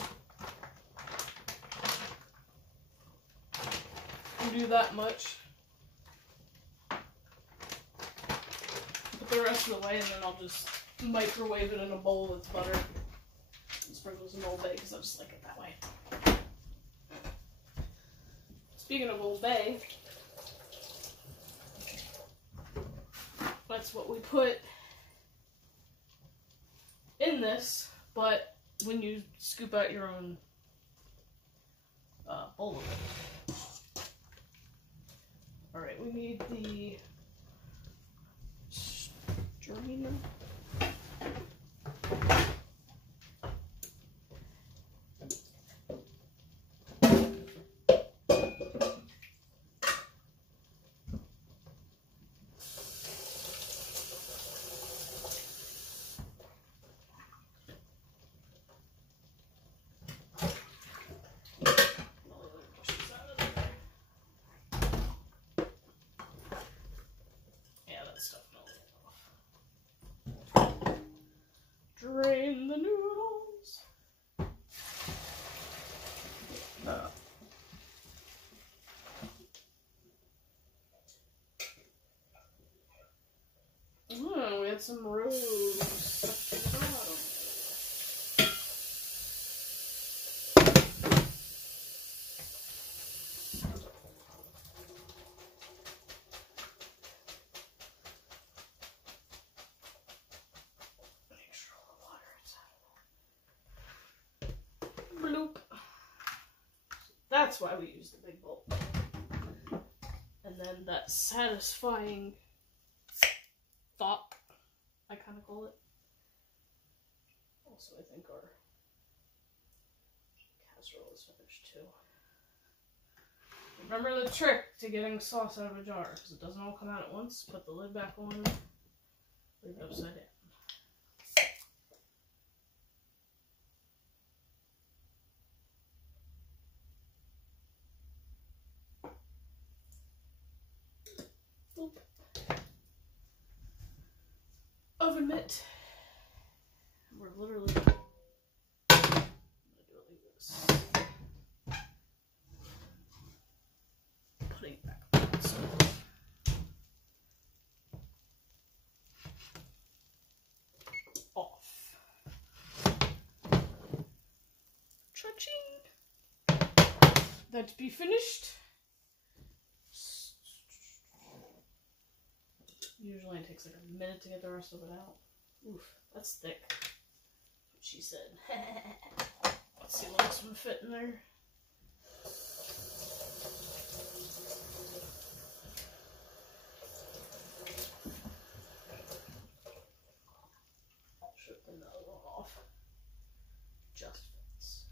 do that much. Put the rest of it away, and then I'll just microwave it in a bowl with butter and sprinkle some Old Bay because I just like it that way. Speaking of Old Bay, that's what we put in this, but when you scoop out your own bowl of it. Alright, we need the strainer. Drain the noodles. Oh, we had some rose stuck to the bottom. That's why we use the big bowl. And then that satisfying thought, I kind of call it. Also, I think our casserole is finished too. Remember the trick to getting sauce out of a jar, because it doesn't all come out at once. Put the lid back on, leave it upside down. Oven mitt. We're literally gonna do it like this. Putting it back on. So off. Cha-ching. That be finished. Usually it takes like a minute to get the rest of it out. Oof, that's thick. That's what she said. Let's see what else would fit in there. Should thin that one off. Just fits.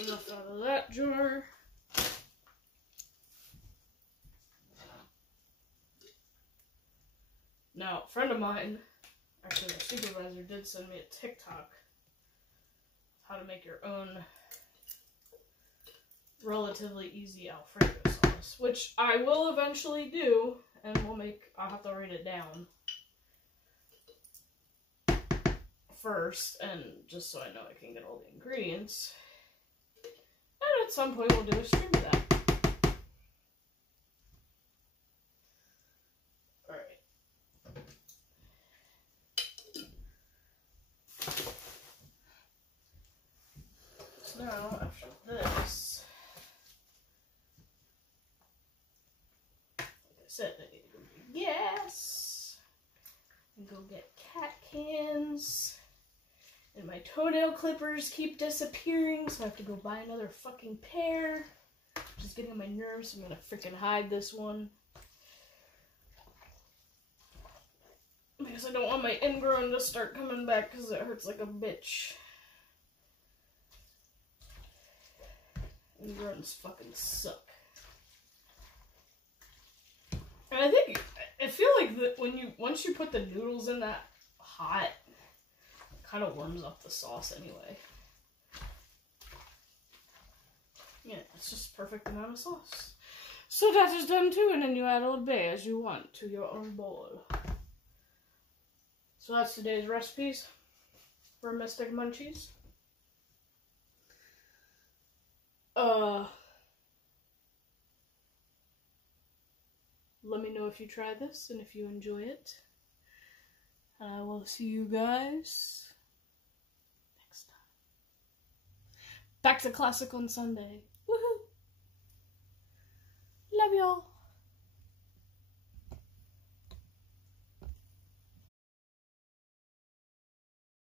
Enough out of that jar. Now, a friend of mine, actually my supervisor, did send me a TikTok of how to make your own relatively easy Alfredo sauce, which I will eventually do, and I'll have to write it down first, and just so I know I can get all the ingredients. And at some point we'll do a stream of that. Alright. So now, after this, like I said, I need to go get gas, and go get cat cans. And my toenail clippers keep disappearing, so I have to go buy another fucking pair. Which is getting on my nerves, so I'm gonna freaking hide this one. Because I don't want my ingrown to start coming back because it hurts like a bitch. Ingrowns fucking suck. And I feel like that once you put the noodles in that hot, kind of warms up the sauce anyway. Yeah, it's just perfect amount of sauce. So that is done too, and then you add a little bit as you want to your own bowl. So that's today's recipes for Mystic Munchies. Let me know if you try this and if you enjoy it. And I will see you guys next time. Back to classic on Sunday. Woohoo! Love y'all.